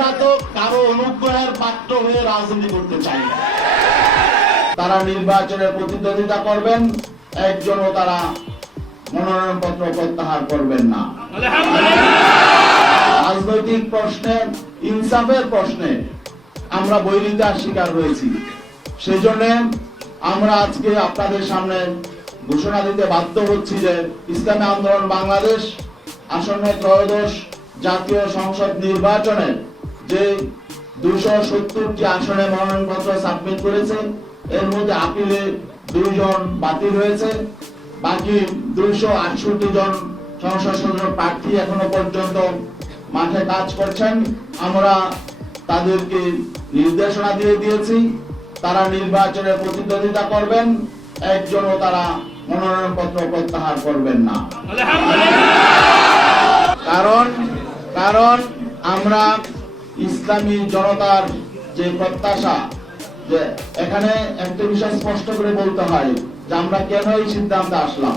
আমরা তো কারো অনুগ্রহের পাত্র হয়ে রাজনীতি করতে চাই না। তারা নির্বাচনের প্রতিদ্বন্দ্বিতা করবেন, একজনও তারা মনোনয়নপত্র প্রত্যাহার করবেন না। রাজনৈতিক প্রশ্নে, ইনসাফের প্রশ্নে আমরা বৈরিতার শিকার হয়েছি। সেজন্য আমরা আজকে আপনাদের সামনে ঘোষণা দিতে বাধ্য হচ্ছি যে ইসলামী আন্দোলন বাংলাদেশ আসন্ন ত্রয়োদশ জাতীয় সংসদ নির্বাচনে যে 270টি আসনে মনোনয়নপত্র সাবমিট করেছে, এর মধ্যে আপিলে 2 জন বাতিল হয়েছে। বাকি 268 জন সংসদ সদস্য প্রার্থী এখনো পর্যন্ত মাঠে কাজ করছেন। আমরা তাদেরকে নির্দেশনা দিয়ে দিয়েছি, তারা নির্বাচনের প্রতিদ্বন্দ্বিতা করবেন, একজনও তারা মনোনয়নপত্র প্রত্যাহার করবেন না। কারণ আমরা ইসলামী জনতার যে প্রত্যাশা, যে এখানে একটা বিষয় স্পষ্ট করে বলতে হয় যে আমরা কেন এই সিদ্ধান্তে আসলাম।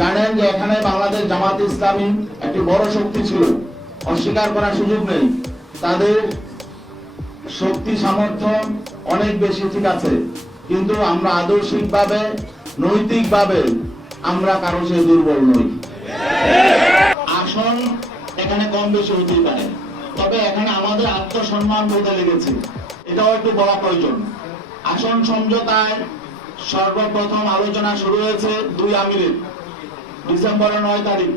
জানেন যে এখানে বাংলাদেশ জামাত ইসলামী একটি বড় শক্তি ছিল, অস্বীকার করার সুযোগ নেই। তাদের শক্তি সামর্থ্য অনেক বেশি, ঠিক আছে, কিন্তু আমরা আদর্শিকভাবে, নৈতিকভাবে আমরা কারো চেয়ে দুর্বল নই। আসন এখানে কম বেশি হতেই পারে, তবে এখানে আমাদের আত্মসম্মান বলতে লেগেছে, এটাও একটু বলা প্রয়োজন। আসন সমঝোতায় সর্বপ্রথম আলোচনা শুরু হয়েছে 2 আমিরের, ডিসেম্বরের 9 তারিখ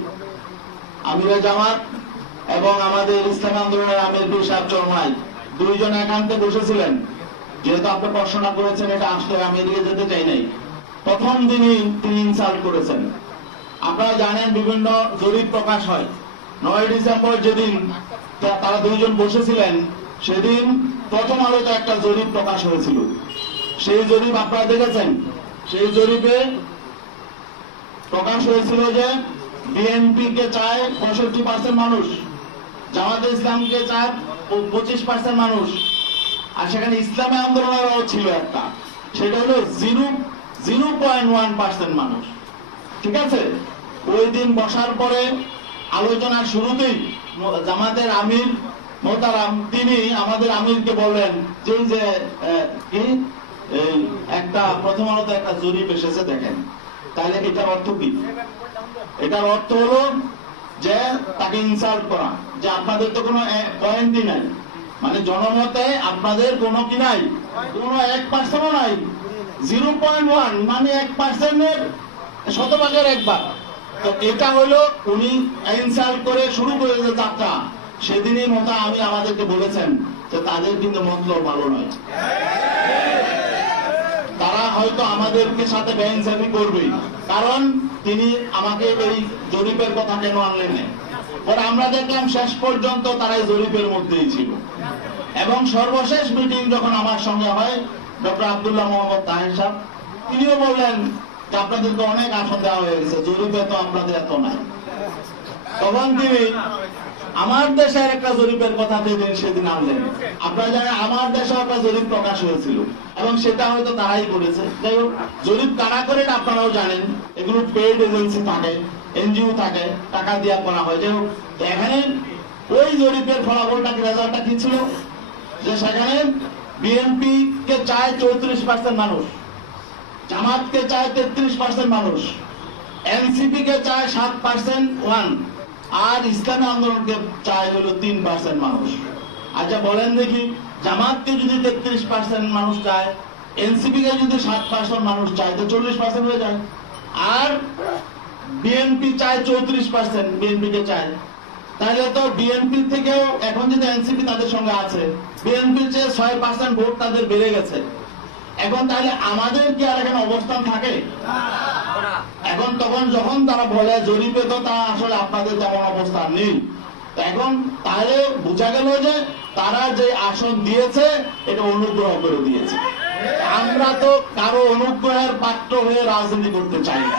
আমিরে জামাত এবং আমাদের ইসলামী আন্দোলনের আমির পীর সাহেব চরমাই 2 জন একান্তে বসেছিলেন। যেহেতু আপনি প্রশ্ন করেছেন, এটা আসলে আমি এদিকে যেতে চাই নাই। প্রথম দিনই তিনি ইনসাল্ট করেছেন। আপনারা জানেন বিভিন্ন জরিপ প্রকাশ হয়। 9 ডিসেম্বর যেদিন তারা 2 জন বসেছিলেন, সেদিন প্রথম আলোতে একটা জরিপ প্রকাশ হয়েছিল। সেই জরিপ আপনারা দেখেছেন। সেই জরিপে প্রকাশ হয়েছিল যে বিএনপি কে চায় 65% মানুষ, জামাতে ইসলামকে চায় 25% মানুষ, আর সেখানে ইসলামী আন্দোলনেরও ছিল একটা, সেটা হলো 0.1% মানুষ। ঠিক আছে, ওই দিন বসার পরে আলোচনার শুরুতেই জামাতের আমির মোহতারাম তিনি আমাদের আমিরকে বললেন যে একটা প্রথম আলোতে একটা জরিপ এসেছে, দেখেন। তাহলে এটার অর্থ কি? এটার অর্থ হলো যে তাকে ইনসাল্ট করা, যে আপনাদের তো কোনো পয়েন্টই নাই, মানে জনমতে আপনাদের কোনো কি নাই, কোনো 1%ও নাই। 0.1 মানে 1%-এর শতভাগের 1 ভাগ। তো এটা হলো উনি ইনসাল্ট করে শুরু করে যে যাত্রা। সেদিনই মোতা আমি আমাদেরকে বলেছেন যে তাদের কিন্তু মতলব ভালো নয়, তারা হয়তো আমাদেরকে সাথে বেইনসাফি করবে। কারণ তিনি আমাকে এই জরিপের কথা কেন আনলেন না, পরে আমরা দেখলাম শেষ পর্যন্ত তারা এই জরিপের মধ্যেই ছিল। এবং সর্বশেষ মিটিং যখন আমার সঙ্গে হয়, ডক্টর আব্দুল্লাহ মোহাম্মদ তাহের সাহেব তিনিও বললেন যে আপনাদেরকে অনেক আসন দেওয়া হয়ে গেছে, জরিপে তো আপনাদের এত নাই। তখন তিনি আমার দেশের একটা জরিপের কথা সেদিন আনলেন। আপনারা জানেন আমার দেশে একটা জরিপ প্রকাশ হয়েছিল এবং সেটা হয়তো তারাই করেছে। যাই হোক, জরিপ কারা করেন আপনারাও জানেন, এগুলো পেইড এজেন্সি থাকে, এনজিও থাকে, টাকা দিয়া করা হয়। যাই হোক, এখানে ওই জরিপের ফলাফলটা, রেজাল্টটা কি ছিল, যে সেখানে বিএনপি কে চায় 34% মানুষ, জামাতকে চায় 33% মানুষ, এনসিপি কে চায় 7% আর ইসলামী আন্দোলনকে চায় হলো 3% মানুষ। আচ্ছা বলেন দেখি, জামাতকে যদি 33% মানুষ চায়, এনসিপি কে যদি 7% মানুষ চায়, তো 40% হয়ে যায়। আর বিএনপি চায় 34%, বিএনপি কে চায়, তাহলে তো বিএনপি থেকেও এখন যদি এনসিপি তাদের সঙ্গে আছে, বিএনপির চেয়ে 6% ভোট তাদের বেড়ে গেছে। এখন তাহলে আমাদের কি আর এখানে অবস্থান থাকে? এখন তখন যখন তারা বলে জরিপে তো তা আসলে আপনাদের তেমন অবস্থান নেই, এখন তাহলে বোঝা গেল যে তারা যে আসন দিয়েছে এটা অনুগ্রহ করে দিয়েছে। আমরা তো কারো অনুগ্রহের পাত্র হয়ে রাজনীতি করতে চাই না।